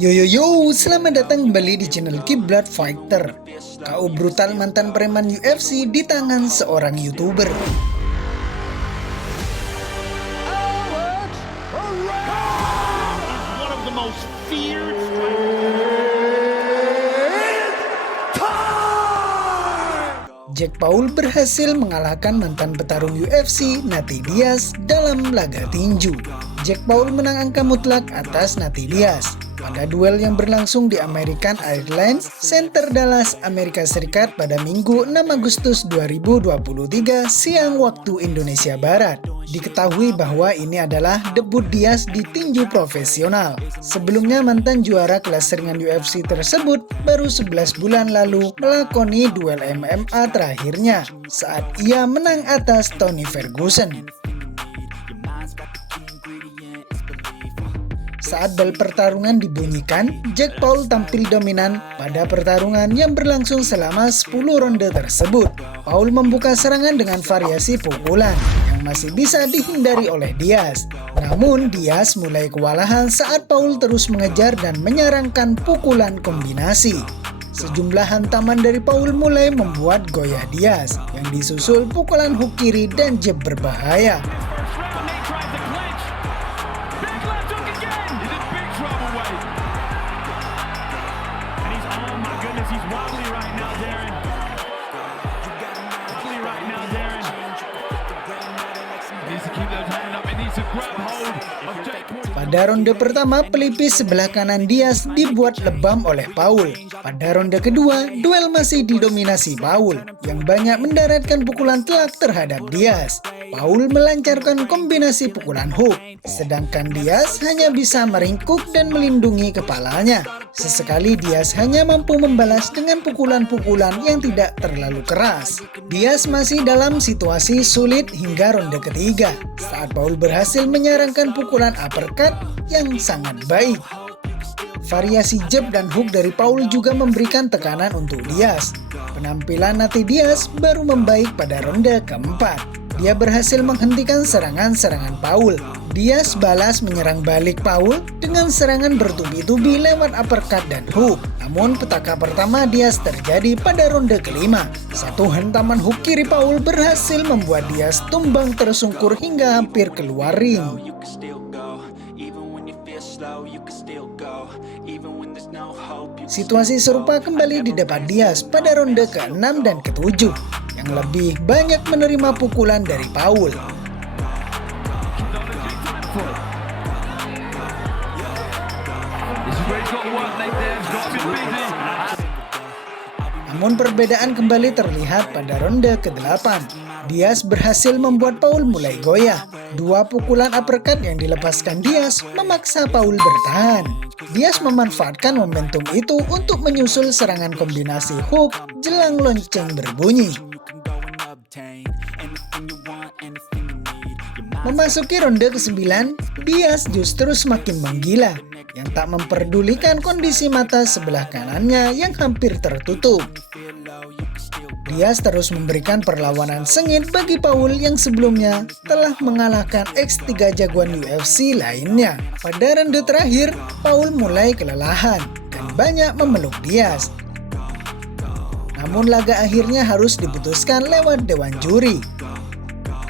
Yo yo yo, selamat datang kembali di channel Kiblat Fighter. KO brutal mantan preman UFC di tangan seorang YouTuber. Jack Paul berhasil mengalahkan mantan petarung UFC Nate Diaz dalam laga tinju. Jack Paul menang angka mutlak atas Nate Diaz pada duel yang berlangsung di American Airlines Center Dallas, Amerika Serikat pada Minggu 6 Agustus 2023 siang waktu Indonesia Barat. Diketahui bahwa ini adalah debut Diaz di tinju profesional. Sebelumnya mantan juara kelas ringan UFC tersebut baru 11 bulan lalu melakoni duel MMA terakhirnya saat ia menang atas Tony Ferguson. Saat bel pertarungan dibunyikan, Jack Paul tampil dominan pada pertarungan yang berlangsung selama 10 ronde tersebut. Paul membuka serangan dengan variasi pukulan yang masih bisa dihindari oleh Diaz. Namun Diaz mulai kewalahan saat Paul terus mengejar dan menyerangkan pukulan kombinasi. Sejumlah hantaman dari Paul mulai membuat goyah Diaz yang disusul pukulan hook kiri dan jab berbahaya. Pada ronde pertama, pelipis sebelah kanan Diaz dibuat lebam oleh Paul. Pada ronde kedua, duel masih didominasi Paul yang banyak mendaratkan pukulan telak terhadap Diaz. Paul melancarkan kombinasi pukulan hook, sedangkan Diaz hanya bisa meringkuk dan melindungi kepalanya. Sesekali Diaz hanya mampu membalas dengan pukulan-pukulan yang tidak terlalu keras. Diaz masih dalam situasi sulit hingga ronde ketiga saat Paul berhasil menyerangkan pukulan uppercut yang sangat baik. Variasi jab dan hook dari Paul juga memberikan tekanan untuk Diaz. Penampilan Nate Diaz baru membaik pada ronde keempat. Dia berhasil menghentikan serangan-serangan Paul. Diaz balas menyerang balik Paul dengan serangan bertubi-tubi lewat uppercut dan hook. Namun petaka pertama Diaz terjadi pada ronde kelima. Satu hantaman hook kiri Paul berhasil membuat Diaz tumbang tersungkur hingga hampir keluar ring. Situasi serupa kembali didapat Diaz pada ronde ke-6 dan ke-7 yang lebih banyak menerima pukulan dari Paul. Namun perbedaan kembali terlihat pada ronde ke-8. Diaz berhasil membuat Paul mulai goyah. Dua pukulan uppercut yang dilepaskan Diaz memaksa Paul bertahan. Diaz memanfaatkan momentum itu untuk menyusul serangan kombinasi hook jelang lonceng berbunyi. Memasuki ronde ke-9, Diaz justru semakin menggila yang tak memperdulikan kondisi mata sebelah kanannya yang hampir tertutup. Diaz terus memberikan perlawanan sengit bagi Paul yang sebelumnya telah mengalahkan X3 jagoan UFC lainnya. Pada ronde terakhir, Paul mulai kelelahan dan banyak memeluk Diaz. Namun laga akhirnya harus diputuskan lewat dewan juri.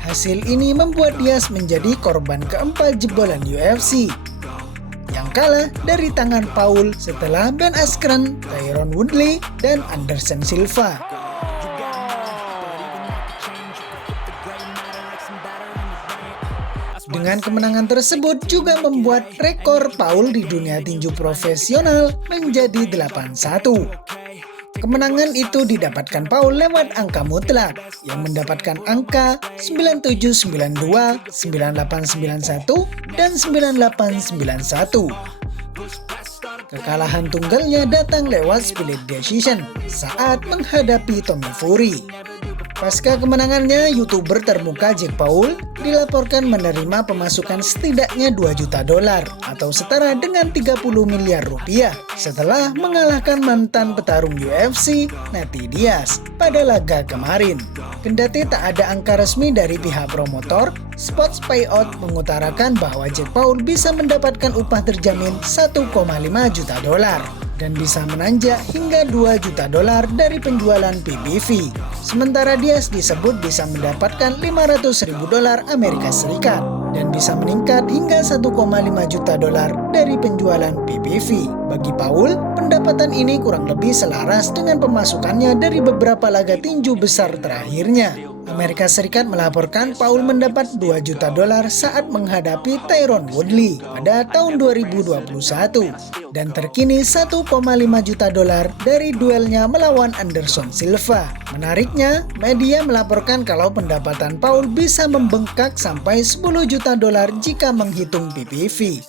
Hasil ini membuat Diaz menjadi korban keempat jebolan UFC yang kalah dari tangan Paul setelah Ben Askren, Tyron Woodley, dan Anderson Silva. Dengan kemenangan tersebut juga membuat rekor Paul di dunia tinju profesional menjadi 8-1. Kemenangan itu didapatkan Paul lewat angka mutlak yang mendapatkan angka 9792, 9891, dan 9891. Kekalahan tunggalnya datang lewat split decision saat menghadapi Tommy Fury. Pasca kemenangannya, YouTuber termuka Jack Paul dilaporkan menerima pemasukan setidaknya 2 juta dolar atau setara dengan 30 miliar rupiah setelah mengalahkan mantan petarung UFC Nate Diaz pada laga kemarin. Kendati tak ada angka resmi dari pihak promotor, Sports Payout mengutarakan bahwa Jake Paul bisa mendapatkan upah terjamin 1,5 juta dolar dan bisa menanjak hingga 2 juta dolar dari penjualan PPV. Sementara Diaz disebut bisa mendapatkan 500.000 dolar Amerika Serikat dan bisa meningkat hingga 1,5 juta dolar dari penjualan PPV. Bagi Paul, pendapatan ini kurang lebih selaras dengan pemasukannya dari beberapa laga tinju besar terakhirnya. Amerika Serikat melaporkan Paul mendapat 2 juta dolar saat menghadapi Tyron Woodley pada tahun 2021 dan terkini 1,5 juta dolar dari duelnya melawan Anderson Silva. Menariknya, media melaporkan kalau pendapatan Paul bisa membengkak sampai 10 juta dolar jika menghitung PPV.